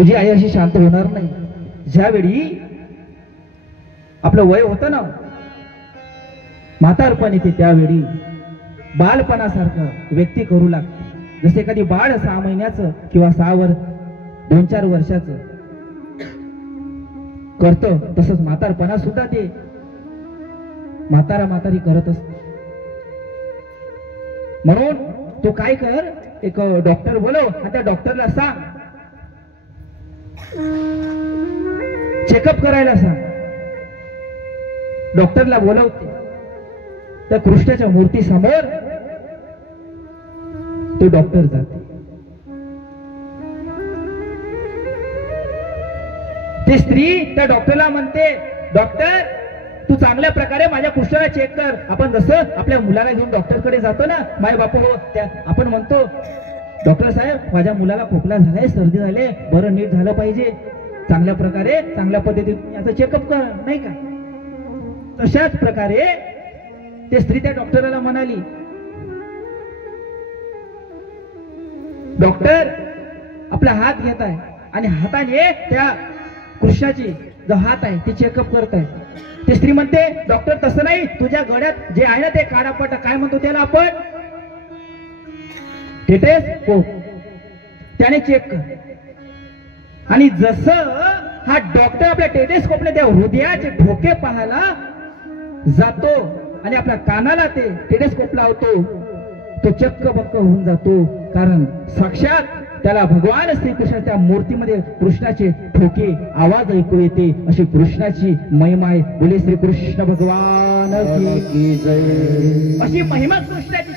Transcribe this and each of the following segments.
तुझी आई अशी शांत होणार नाही. ज्यावेळी आपलं वय होतं ना, म्हातारपण येते, त्यावेळी बालपणासारखं व्यक्ती करू लागते. जसे एखादी बाळ 6 महिन्याचं किंवा 2-4 वर्षाचं करतं, तसंच म्हातारपणा सुद्धा ते म्हातारी करत असते. म्हणून तू काय कर, एक डॉक्टर बोलव आणि त्या डॉक्टरला सांग, चेकअप करायला सांग. डॉक्टरला बोलवते. त्या कृष्णाच्या मूर्ती समोर तो डॉक्टर जाते. ती स्त्री त्या डॉक्टरला म्हणते, डॉक्टर तू चांगल्या प्रकारे माझ्या कृष्णाला चेक कर. आपण जसं आपल्या मुलाला घेऊन डॉक्टरकडे जातो ना, माय बापू हो, त्या आपण म्हणतो, डॉक्टर साहेब माझ्या मुलाला खोकला झालाय, सर्दी झाले, बरं नीट झालं पाहिजे, चांगल्या प्रकारे चांगल्या पद्धतीने याचं चेकअप कर, नाही का? तशाच प्रकारे ते स्त्री त्या डॉक्टरला म्हणाली, डॉक्टर आपला हात घेत आहे आणि हाताने त्या कृष्णाची जो हात आहे ते चेकअप करत आहे. ते स्त्री म्हणते, डॉक्टर तसं नाही, तुझ्या गळ्यात जे आहे ना ते कानापट, काय म्हणतो त्याला आपण, टेटेस्कोप, त्याने चेक कर. आणि जसं हा डॉक्टर आपल्या टेटेस्कोपने त्या हृदयाचे ठोके पाहायला जातो आणि आपल्या कानाला ते टेटेस्कोप लावतो, तो चक्क बक्क होऊन जातो. कारण साक्षात त्याला भगवान श्रीकृष्ण त्या मूर्तीमध्ये कृष्णाचे ठोके आवाज ऐकू येते. अशी कृष्णाची महिमा आहे. बोले श्रीकृष्ण भगवान की जय. अशी महिमा कृष्णाची.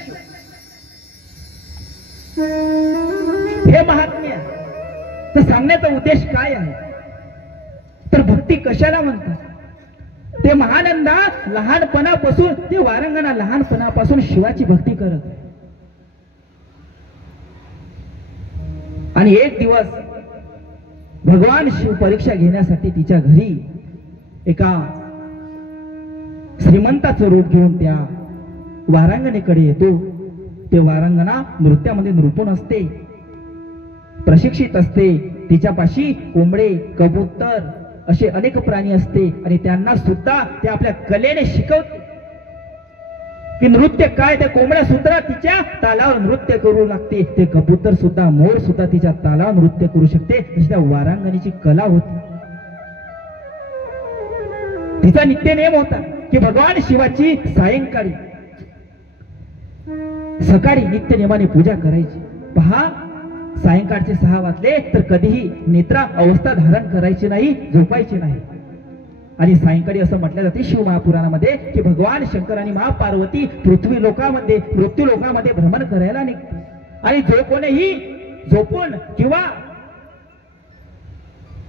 हे महात्म्य तर सांगण्याचा उद्देश काय आहे, तर भक्ती कशाला म्हणतात. ते महानंदा लहानपणापासून, ते वारंगणा लहानपणापासून शिवाची भक्ती करत. आणि एक दिवस भगवान शिव परीक्षा घेण्यासाठी तिच्या घरी एका श्रीमंताचं रूप घेऊन त्या वारांगणेकडे येतो. ते वारांगणा नृत्यामध्ये निपुण असते, प्रशिक्षित असते. तिच्यापाशी कोंबडे, कबूतर असे अनेक प्राणी असते आणि त्यांना सुद्धा ते आपल्या कलेने शिकवते की नृत्य काय. त्या कोंबड्या सुद्धा तिच्या तालावर नृत्य करू लागते, ते कबूतर सुद्धा, मोर सुद्धा तिच्या तालावर नृत्य करू शकते. अशी त्या वारांगणीची कला होती. तिचा नित्य नेम होता की भगवान शिवाची सायंकाळी सकाळी नित्य नेमाने पूजा करायची. पहा, सायंकाळचे 6 वाजले तर कधीही निद्रा अवस्था धारण करायची नाही, झोपायची नाही. आणि सायंकाळी असं म्हटलं जाते शिव महापुराणामध्ये की भगवान शंकर आणि महापार्वती पृथ्वी लोकामध्ये, मृत्यू लोकामध्ये भ्रमण करायला निघते. आणि जो कोणीही झोपून किंवा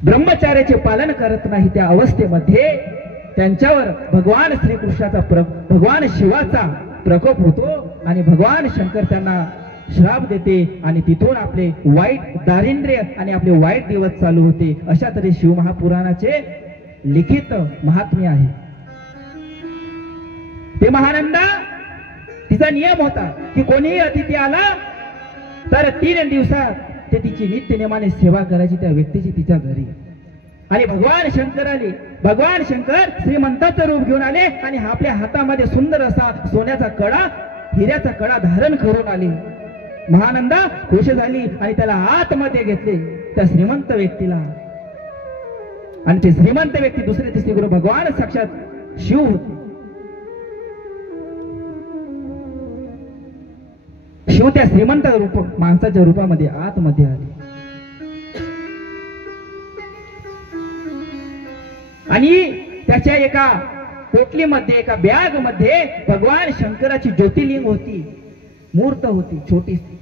ब्रह्मचार्याचे पालन करत नाही, त्या अवस्थेमध्ये त्यांच्यावर भगवान श्रीकृष्णाचा भगवान शिवाचा प्रकोप होतो आणि भगवान शंकर त्यांना श्राप देते आणि तिथून आपले वाईट दारिद्र्य आणि आपले वाईट दिवस चालू होते. अशा तरी शिव महापुराणाचे लिखित महात्म्य आहे. ते महानंदा, तिचा नियम होता की कोणीही अतिथी आला तर 3 दिवसात ते तिची नित्य नेमाने सेवा करायची त्या व्यक्तीची तिच्या घरी. आणि भगवान शंकर आले. भगवान शंकर श्रीमंताचं रूप घेऊन आले आणि आपल्या हातामध्ये सुंदर असा सोन्याचा कडा, हिऱ्याचा कडा धारण करून आले. महानंदा खुश झाली आणि त्याला आतमध्ये घेतले, त्या श्रीमंत व्यक्तीला. आणि ते श्रीमंत व्यक्ती दुसरे तिसरे गुरु भगवान साक्षात शिव होते. शिव त्या श्रीमंत रूप माणसाच्या रूपामध्ये आतमध्ये आले. आणि त्याच्या एका पोटलीमध्ये, एका बॅग मध्ये भगवान शंकराची ज्योतिर्लिंग होती, मूर्त होती छोटीशी.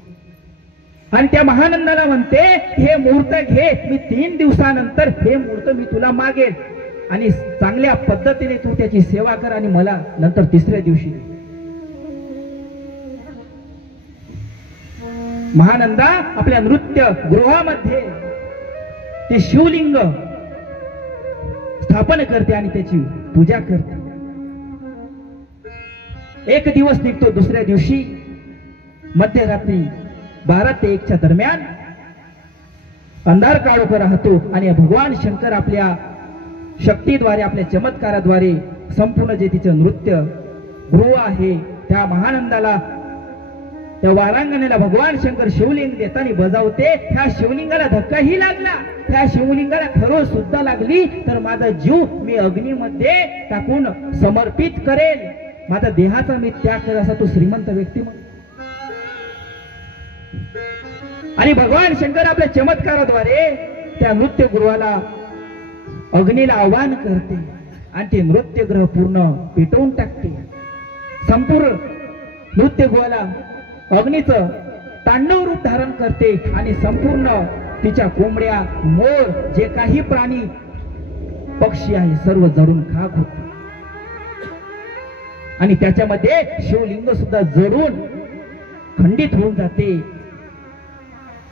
आणि त्या महानंदाला म्हणते, हे मूर्त घे, मी 3 दिवसानंतर हे मूर्त मी तुला मागेल आणि चांगल्या पद्धतीने तू त्याची सेवा कर आणि मला नंतर 3ऱ्या दिवशी. महानंदा आपल्या नृत्य गृहामध्ये ते शिवलिंग स्थापन करते आणि त्याची पूजा करते. एक दिवस निघतो. 2ऱ्या दिवशी मध्यरात्री 12 ते 1च्या दरम्यान अंधार काढूक राहतो आणि भगवान शंकर आपल्या शक्तीद्वारे आपल्या चमत्काराद्वारे संपूर्ण जे तिचं नृत्य गृह आहे त्या महानंदाला त्या वारांगणेला भगवान शंकर शिवलिंग देताना बजावते. त्या शिवलिंगाला धक्काही लागला, त्या शिवलिंगाला खरो सुद्धा लागली तर माझा जीव मी अग्नीमध्ये टाकून समर्पित करेल, माझा देहाचा मी त्याग करेल असा तो श्रीमंत व्यक्ती मग. आणि भगवान शंकर आपल्या चमत्काराद्वारे त्या नृत्यगृहाला अग्नीला आवाहन करते आणि ते नृत्यगृह पूर्ण पेटवून टाकते. संपूर्ण नृत्यगृहाला अग्नीचं तांडव रूप धारण करते आणि संपूर्ण तिच्या कोंबड्या, मोर, जे काही प्राणी पक्षी आहे सर्व जळून खाक होते. आणि त्याच्यामध्ये शिवलिंग सुद्धा जळून खंडित होऊन जाते.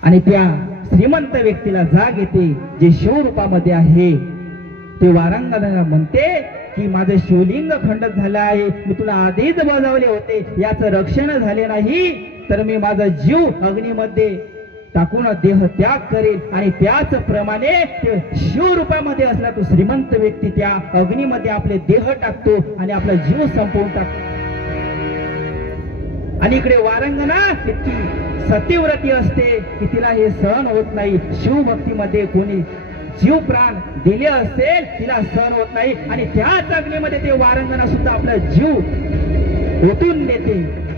आणि त्या श्रीमंत व्यक्तीला जाग येते जे शिवरूपामध्ये आहे. ते वारांगणाला म्हणते की माझं शिवलिंग खंडित झालं आहे, मी तुला आधीच बजावले होते, याचं रक्षण झाले नाही तर मी माझा जीव अग्नीमध्ये टाकून देह त्याग करेल. आणि त्याच प्रमाणे शिवरूपामध्ये असला तो श्रीमंत व्यक्ती त्या अग्नीमध्ये आपले देह टाकतो आणि आपला जीव संपवून टाकतो. आणि इकडे वारांगणा इतकी सतीव्रती असते की तिला हे सहन होत नाही. शिवभक्तीमध्ये कोणी जीव प्राण दिले असेल तिला सहन होत नाही आणि त्याच अग्नीमध्ये ते वारांगणा सुद्धा आपला जीव ओतून देते.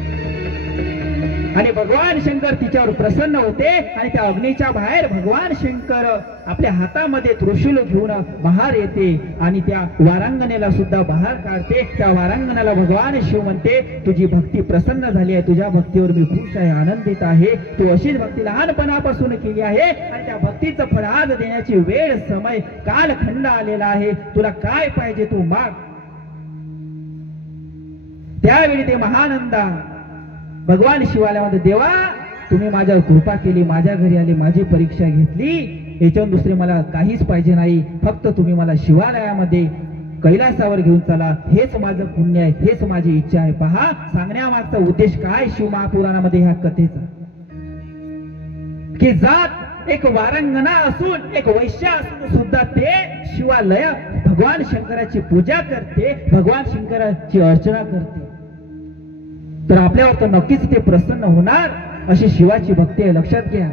आणि भगवान शंकर तिच्यावर प्रसन्न होते आणि त्या अग्नीच्या बाहेर भगवान शंकर आपल्या हातामध्ये त्रिशूल घेऊन बाहेर येते आणि त्या वारांगणेला सुद्धा बाहेर काढते. त्या वारांगणाला भगवान शिव म्हणते तुझी भक्ती प्रसन्न झाली आहे, तुझ्या भक्तीवर मी खुश आहे, आनंदित आहे. तू अशीच भक्ती लहानपणापासून केली आहे आणि त्या भक्तीचं फळ आज देण्याची वेळ, समय, कालखंड आलेला आहे. तुला काय पाहिजे तू माग. त्यावेळी ते महानंदा भगवान शिवालयामध्ये, देवा तुम्ही माझ्यावर कृपा केली, माझ्या घरी आली, माझी परीक्षा घेतली, याच्यावर दुसरे मला काहीच पाहिजे नाही, फक्त तुम्ही मला शिवालयामध्ये कैलासावर घेऊन चला, हेच माझं पुण्य आहे, हेच माझी इच्छा आहे. पहा सांगण्यामागचा उद्देश काय शिव महापुराणामध्ये ह्या कथेचा, की जात एक वारांगणा असून एक वैश्य असून सुद्धा ते शिवालय भगवान शंकराची पूजा करते, भगवान शंकराची अर्चना करते. तर आपल्यावर तर नक्कीच ते प्रसन्न होणार अशी शिवाची भक्ती आहे, लक्षात घ्या.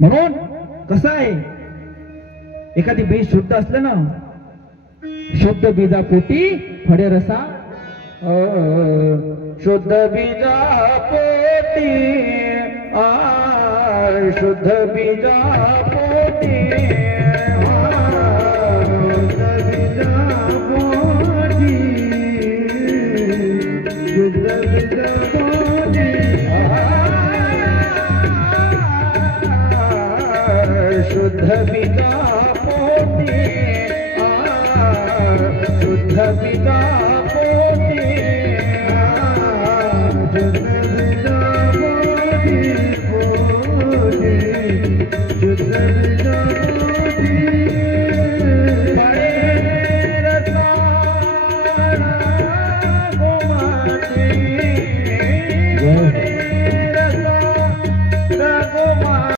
म्हणून कसं आहे, एखादी बीज शुद्ध असलं ना, शुद्ध बीजा पोटी फळे रसा, शुद्ध बीजा पोटी, शुद्ध बीजा पोटी, शुद्ध बीजा पोटी, शुद्ध बीजा पोटी,